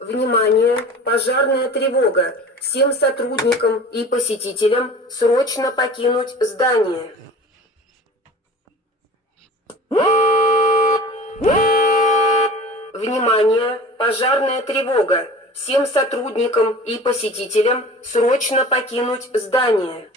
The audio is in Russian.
Внимание! Пожарная тревога! Всем сотрудникам и посетителям срочно покинуть здание. Внимание! Пожарная тревога! Всем сотрудникам и посетителям срочно покинуть здание.